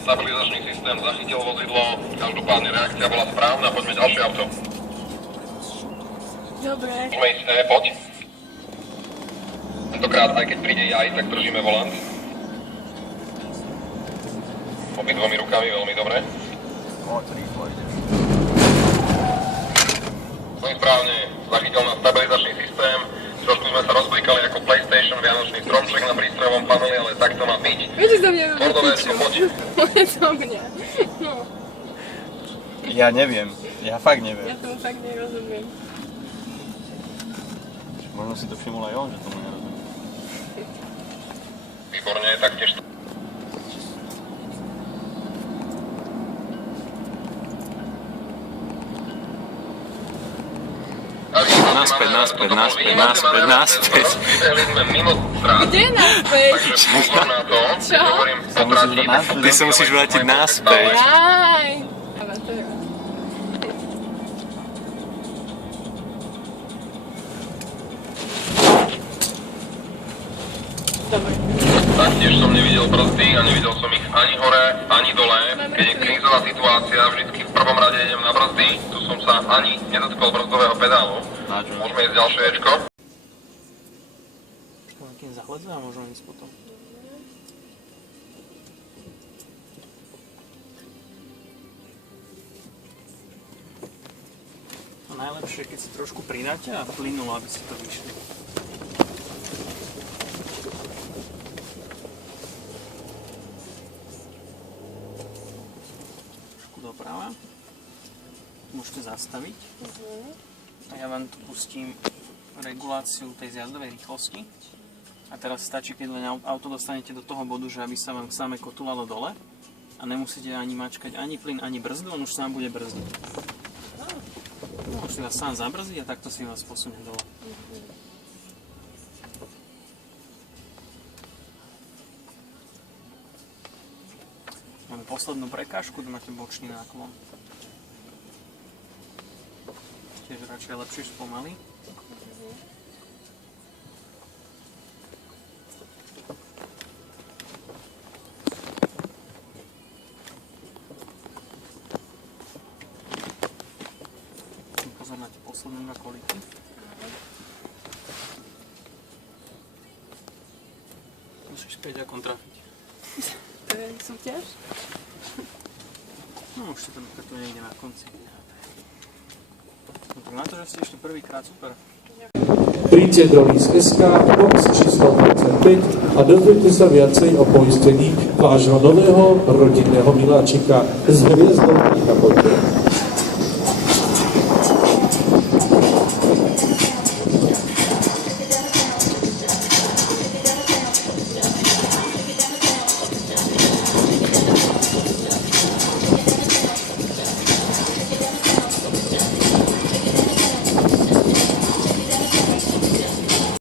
stabilizačný systém zachytil vozidlo, každopádne reakcia bola správna, poďme ďalšie auto. Dobre. Môžeme ísť, poď. Tentokrát, aj keď príde jaj, tak držíme volant. Obidvomi rukami, veľmi dobre. Veľmi správne, zachytil nás stabilizačný systém. Trošku sme sa rozklikali ako PlayStation, vianočný stromček na prístrojovom paneli, ale tak to má byť. Viete, to mňa Fordové, poď. to mňa. No, Ja neviem, ja fakt neviem. ja tomu fakt nerozumiem. Možno si to všimol aj on, že tomu nerozumiem. Výborne, taktiež. Naspäť. Kde naspäť? Pozor na to, Čo? hovorím, potratím. Ty sa musíš vrátiť naspäť. Aj. Amatéra. Dobre. Taktiež som nevidel brzdy a nevidel som ich ani hore, ani dole. Keď je krízová situácia, vždycky v prvom rade idem na brzdy. Tu som sa ani nedotkol brzdového pedálu. Môžeme ísť ďalšie Ečko. Kým zahledze a môžeme ísť potom. A najlepšie, keď si trošku pridáte a plynulo, aby si to vyšli. Trošku doprava. Môžete zastaviť. A ja vám tu pustím reguláciu tej zjazdovej rýchlosti. A teraz stačí, keď len auto dostanete do toho bodu, že aby sa vám samé kotulalo dole. A nemusíte ani mačkať ani plyn, ani brzdu, on už sám bude brzdiť. Už si vás sám zabrzdí a takto si vás posunie dole. Máme poslednú prekážku, tu máte bočný náklon. Tiež radšej lepšie spomalí. Pozor na tie posledné dva kolíky. Musíš späť a kontrafiť. To je súťaž? No už si to niekde na konci. Na to, že ste išli prvýkrát, super. Príďte do LeaseSK, box číslo 25 a dozviete sa viacej o poistení vášho nového rodinného miláčika s hviezdou na kapote.